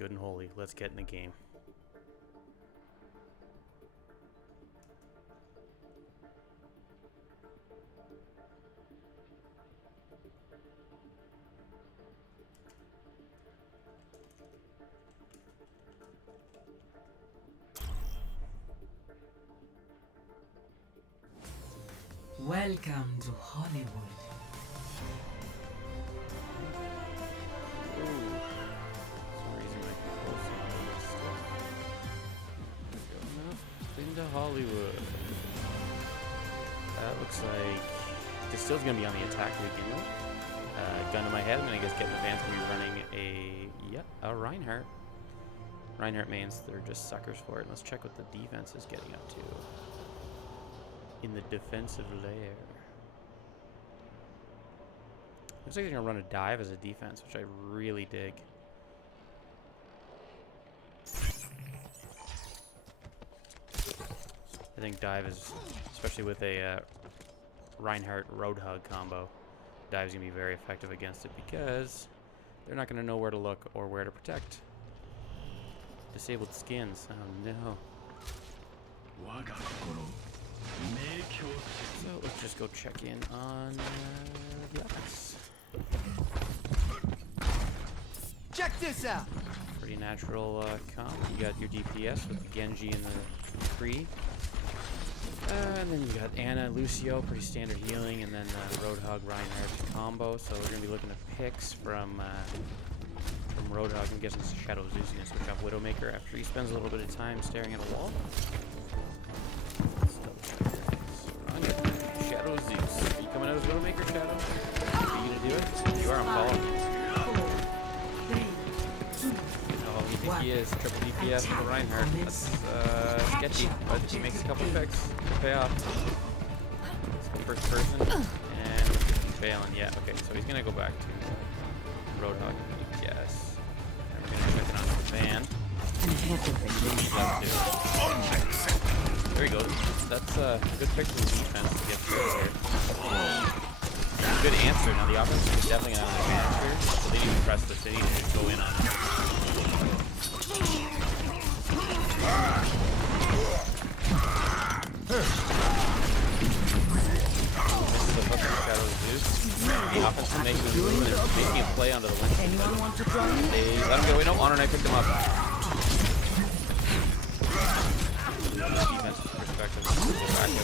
good and holy. Let's get in the game. Welcome to Hollywood. Into Hollywood. That looks like Distill's gonna be on the attack to begin with. Gun to my head, I'm gonna guess Getting Advanced gonna be running a Reinhardt. Reinhardt mains, they're just suckers for it. Let's check what the defense is getting up to in the defensive layer. Looks like they're gonna run a dive as a defense, which I really dig. I think dive is, especially with a Reinhardt Roadhog combo, dive is going to be very effective against it because they're not going to know where to look or where to protect. Disabled skins. Oh no. So let's just go check in on the offense. Check this out. Pretty natural comp. You got your DPS with the Genji and the Kree. And then you got Anna, Lucio, pretty standard healing, and then Roadhog, Reinhardt combo. So we're going to be looking at picks from Roadhog. I'm guessing it's Shadow Zeus. He's going to switch off Widowmaker after he spends a little bit of time staring at a wall. Let's double check this. Shadow Zeus. Are you coming out as Widowmaker, Shadow? Are you going to do it? You are. I'm following you. Oh, you think he is. Triple DPS for Reinhardt. That's sketchy, but he makes a couple picks. Could pay off. Let's go first person. And failing. Yeah, okay, so he's going to go back to Roadhog, yes. And we're going to check it on the van. There he goes. That's a good pick from the defense to get through here. Good answer. Now the offense is definitely going to have an advantage here. So they need to press the city and just go in on it. This is the fucking Shadow Zeus. The offense is making a move and they're making a play onto the Winston. Anyone want to try? They let him get away. No, Honor Knight picked him up. Defensive perspective. Go back in.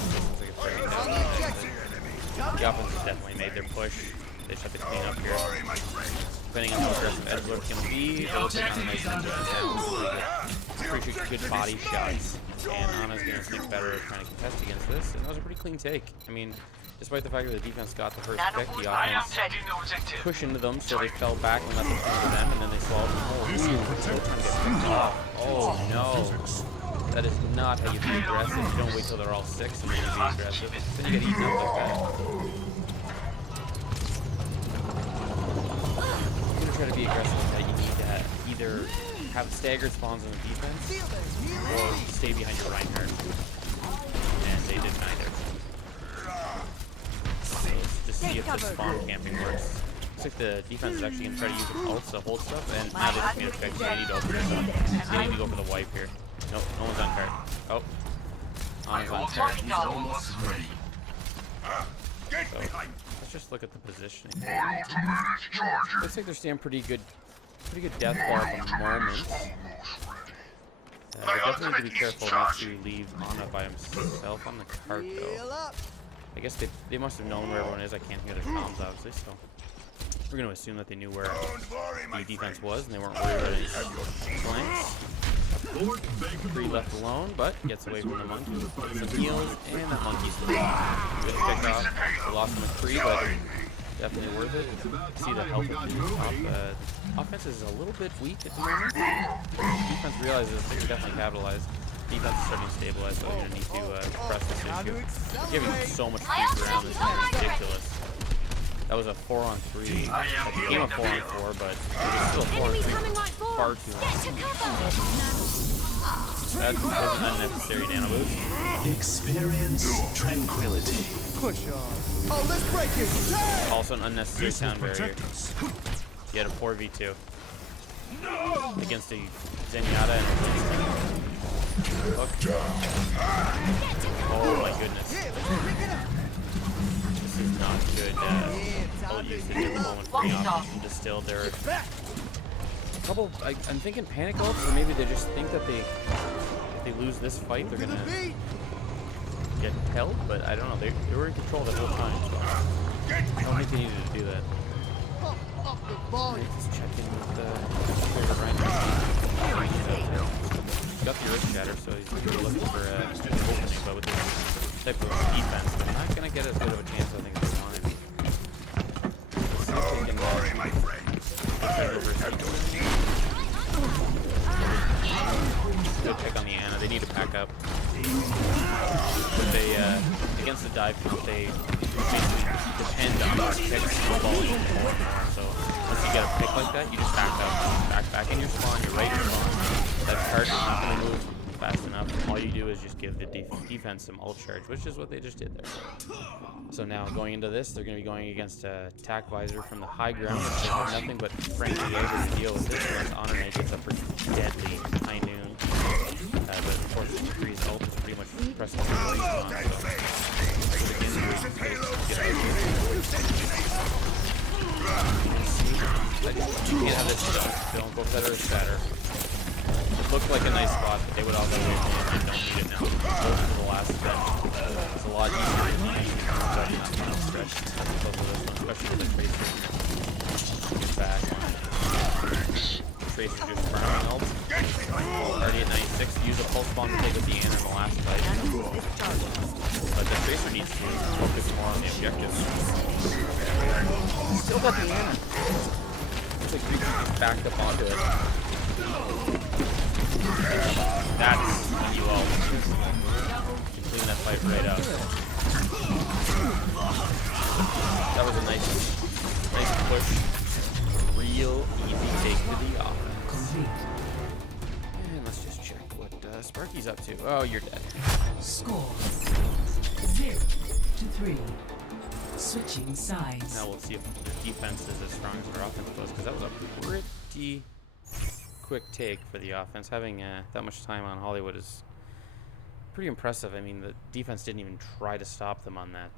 The offense has definitely made their push. They shut the clean up here. Depending on how aggressive Edward can be, they'll look at nice and pretty good body shots. And Anna's going to think better at trying to contest against this. And that was a pretty clean take. I mean, despite the fact that the defense got the first pick, the offense pushed into them, so they fell back and let them come to them, and then they swallowed them whole. Still trying to get picked off. Oh no. That is not how you be aggressive. You don't wait till they're all six and then you be aggressive. Then you get eaten up like that. Try to be aggressive like that, you need to either have staggered spawns on the defense or stay behind your Reinhardt. And they did neither. So let's just see if the spawn camping works. Looks like the defense is actually going to try to use the ults to hold stuff, and now they just made a fix. They need to open this up. They need to go for the wipe here. Nope, no one's on card. Oh. Anna's on card. So, let's just look at the positioning. Looks like they're staying pretty good death bar at the moment. They definitely need to be careful not to leave Anna by himself on the cart though. I guess they must have known where everyone is. I can't hear their comms obviously, so we're going to assume that they knew where the defense was and they weren't worried about any flanks. Kree left alone, but gets away from the monkey. Some heals, and that monkey's good pick off. We lost him with Kree, but definitely worth it. See the health of the offense is a little bit weak at the moment. Defense realizes they can definitely capitalize. Defense is starting to stabilize, so we're going to need to press this issue. We're giving so much free ground, this is ridiculous. That was a 4-on-3. It became a 4-on-4, but it was still a 4-on-3. Far too long. That's an unnecessary nano boost. Experience tranquility. Push on. Oh, let's break it. Also an unnecessary sound barrier. You had a 4v2. against a Zenyatta and a hook. Oh my goodness. This is not good. I'll use it at the moment for the offense from Distilled. There are a couple, I'm thinking panic ults, or maybe they just think that if they lose this fight, they're gonna get held, but I don't know. They were in control the whole time, so I don't think they needed to do that. Just check in with the Ryan. Got the Earth Shatter, so he's gonna be looking for opening, but with this type of defense, they're not gonna get as good of a chance, I think, as they wanted. Let's see if they can good pick on the Ana. They need to pack up. But they, against the dive count, they basically depend on those picks snowballing more and more. So once you get a pick like that, you just back up. Back in your spawn, you're right in your spawn. That card is not going to move fast enough. All you do is just give the defense some ult charge, which is what they just did there. So now going into this, they're going to be going against Attack Visor from the high ground, which is nothing but Frankie Logan to deal with this. Once Honor Knight gets up pretty deadly high noon. But of course, Free's ult is pretty much pressing the right on. So begin to get out you can't have this stuff. Don't go for that Earth Shatter. It looked like a nice spot, but they would all go away from it. They don't need it now. Go for the last stretch. It's a lot easier to find that final stretch. Go for this one, especially with the Tracer. Get back. Tracer just burning ult. Already at 96. Use a pulse bomb to take with the Ana in the last fight. But the Tracer needs to focus more on the objective. Still got the Ana. Looks like Riku just backed up onto it. That's when you all can clean that fight right up. That was a nice push. Real easy take to the offense. And let's just check what Sparky's up to. Oh, you're dead. Score 0-3. Switching sides. Now we'll see if their defense is as strong as their offense was, because that was a pretty quick take for the offense. Having that much time on Hollywood is pretty impressive. I mean, the defense didn't even try to stop them on that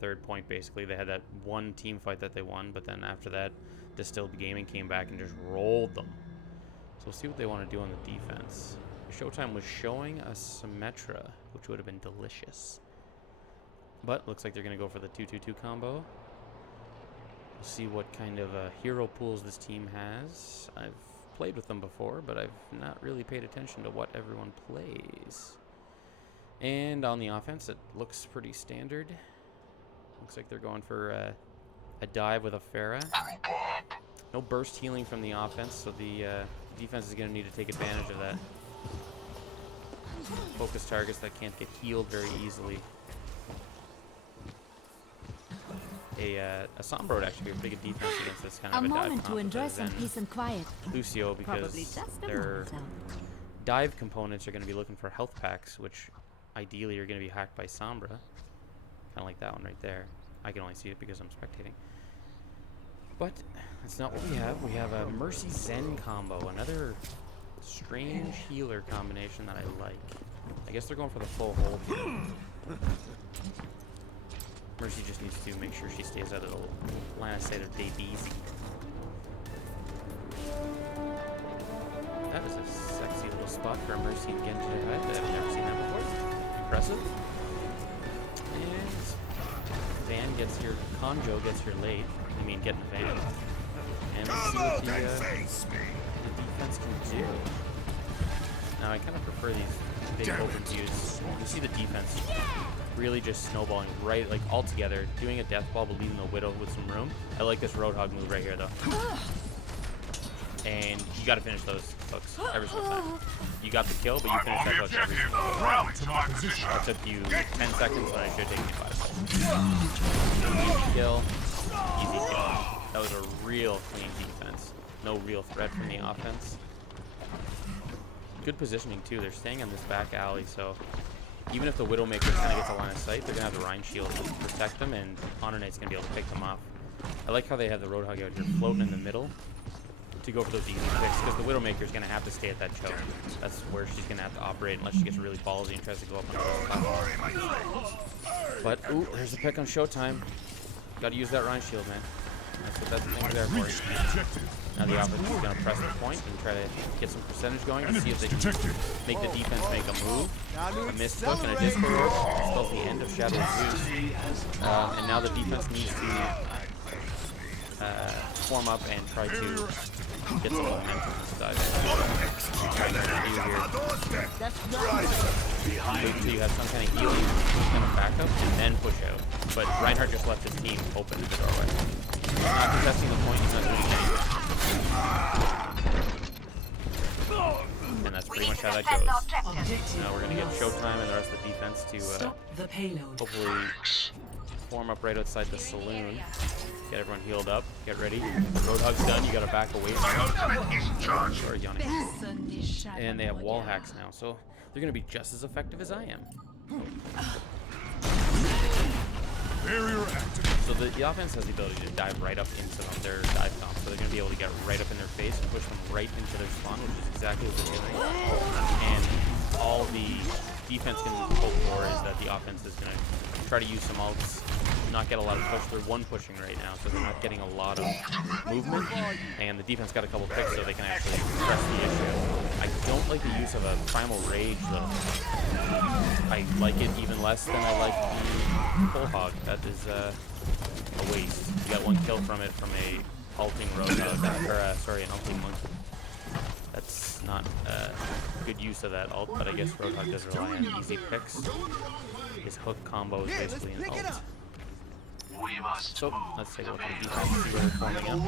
third point. Basically, they had that one team fight that they won, but then after that, Distilled Gaming came back and just rolled them. So we'll see what they want to do on the defense. Showtime was showing a Symmetra, which would have been delicious. But looks like they're going to go for the 2-2-2 combo. We'll see what kind of hero pools this team has. I've played with them before, but I've not really paid attention to what everyone plays. And on the offense, it looks pretty standard. Looks like they're going for a dive with a Pharah. No burst healing from the offense, so the defense is going to need to take advantage of that. Focus targets that can't get healed very easily. A Sombra would actually be a pretty good defense against this kind of a dive moment to enjoy some peace and quiet. Lucio, because their dive components are going to be looking for health packs, which ideally are going to be hacked by Sombra. Kind of like that one right there. I can only see it because I'm spectating. But that's not what we have. We have a Mercy Zen combo, another strange healer combination that I like. I guess they're going for the full hold here. Mercy just needs to make sure she stays out of the line of sight of DayZ. That is a sexy little spot for a Mercy and Genji to hide. I've never seen that before. Impressive. And Van gets here, Conjo gets here late. I mean, getting the Van. And let's see what the defense can do. Now, I kind of prefer these big open views. You see the defense really just snowballing right, like, all together, doing a death ball, but leaving the Widow with some room. I like this Roadhog move right here, though. And you got to finish those hooks every single time. You got the kill, but you finished that hook every single time. That took you 10 seconds, but I should have taken you 5 seconds. Easy kill. Easy kill. That was a real clean defense. No real threat from the offense. Good positioning, too. They're staying on this back alley, so even if the Widowmaker kind of gets a line of sight, they're going to have the Rhine Shield to protect them, and Honor Knight's going to be able to pick them off. I like how they have the Roadhog out here floating in the middle, to go for those easy picks because the Widowmaker's going to have to stay at that choke. That's where she's going to have to operate unless she gets really ballsy and tries to go up on the But, ooh, there's a pick on Showtime. Got to use that Rhine Shield, man. That's what that thing's there for. Now the offense is going to press the point and try to get some percentage going and see if they can make the defense make a move. A missed push and a disco roll. Spells the end of Shadow Zeus. And now the defense needs to form up and try to get some momentum inside. Wait until you have some kind of healing kind of backup and then push out. But Reinhardt just left his team open in the doorway. He's not contesting the point, he's not doing anything. And that's pretty much how that goes. Now we're going to get Showtime and the rest of the defense to hopefully form up right outside the saloon. Get everyone healed up. Get ready. Roadhog's done. You got to back away from him. Sorry, yawning. And they have wall hacks now, so they're going to be just as effective as I am. So the offense has the ability to dive right up into their dive comp, so they're going to be able to get right up in their face and push them right into their spawn, which is exactly what they're doing. And all the defense can hope for is that the offense is going to try to use some ults, not get a lot of push. They're one pushing right now, so they're not getting a lot of movement. And the defense got a couple picks, so they can actually press the issue. I don't like the use of a Primal Rage, though. I like it even less than I like the Full Hog. That is a waste. You got one kill from it from a ulting Roadhog, sorry, an ulting Monkey. That's not good use of that ult, but I guess Roadhog does rely on easy picks. His hook combo is basically an ult. So, let's take a look at the defense, see where they're forming up.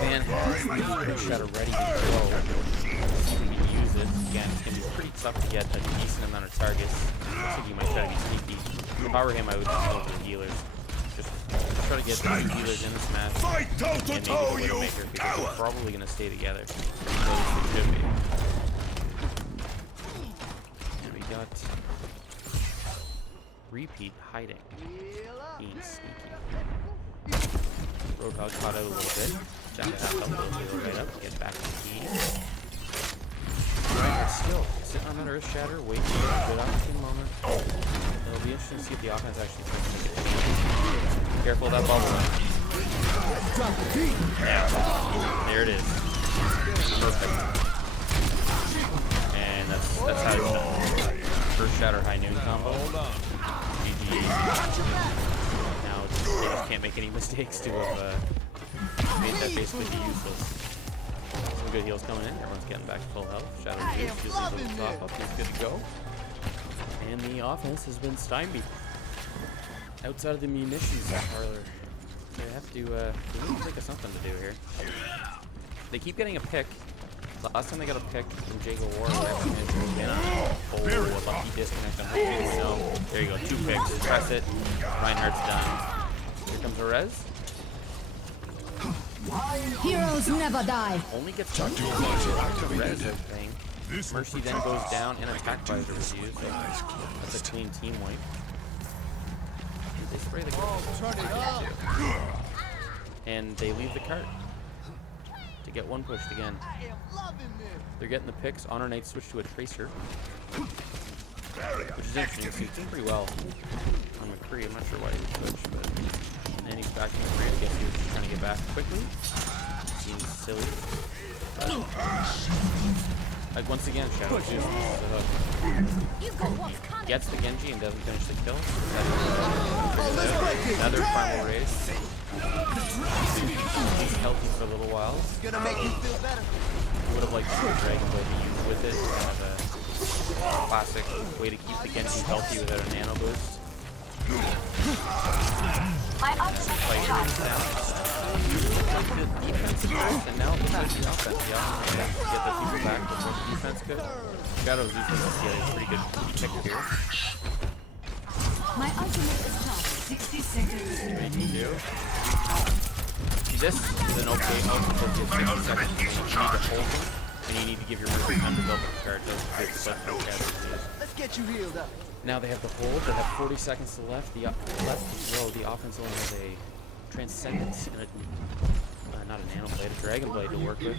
Van has the Shadow ready to go. Maybe use it. Again, it's going to be pretty tough to get a decent amount of targets. Looks like you might try to be sneaky. If I were him, I would just go for the healers. Just try to get the healers in the smash and maybe the Widowmaker because they're probably going to stay together. So it should be. And we got Repeat hiding. Being sneaky. Roadhog caught out a little bit. Down to half health, heal right up. Get back to the team. Reinhardt still sitting on that Earth Shatter, waiting for a good opportune moment. It'll be interesting to see if the offense actually takes it. Careful of that bubble. Yeah. There it is. Perfect. And that's how it's done. First Shatter High Noon combo. GG. Now they just can't make any mistakes to have made that basically be useless. Some good heals coming in. Everyone's getting back to full health. Shadow Zeus just needs a little top up. He's good to go. And the offense has been stymied. Outside of the munitions parlor, they have to they need to think of something to do here. They keep getting a pick. Last time they got a pick from Jago War, a lucky disconnect on her. No, there you go, 2 picks. Press it. Reinhardt's done. Here comes a res. Heroes never die. Only gets stuck to res thing. Mercy then goes down and attack visor is used. So that's a clean team wipe. They spray the cart. And they leave the cart to get one pushed again. They're getting the picks. Honor Knight switched to a Tracer, which is interesting. So he's doing pretty well on McCree. I'm not sure why he switched, but then he's back to McCree. I guess he was just trying to get back quickly. Seems silly. Like once again, Shadow Zeus uses the hook. Gets the Genji and doesn't finish the kill. Another Primal Race. He's healthy for a little while. Gonna make you feel better. Would have liked to see Dragon Blade used with it. Kind of a classic way to keep the Genji healthy without a nano boost. Fight down. The defense first, and now it's the offense. The offense get the people back before the defense could. Shadow Zeus is a pretty good pick here. My ultimate is charged. 60 seconds. What you do? See, this is an okay ult because you have 60 seconds. You need to hold them, and you need to give your person time to build up the card. Those are good stuff from Shadow Zeus. Let's get you healed up. Now they have the hold. They have 40 seconds left. The left row, the offense only has a Transcendence and a not a nano blade, a dragon blade to work with.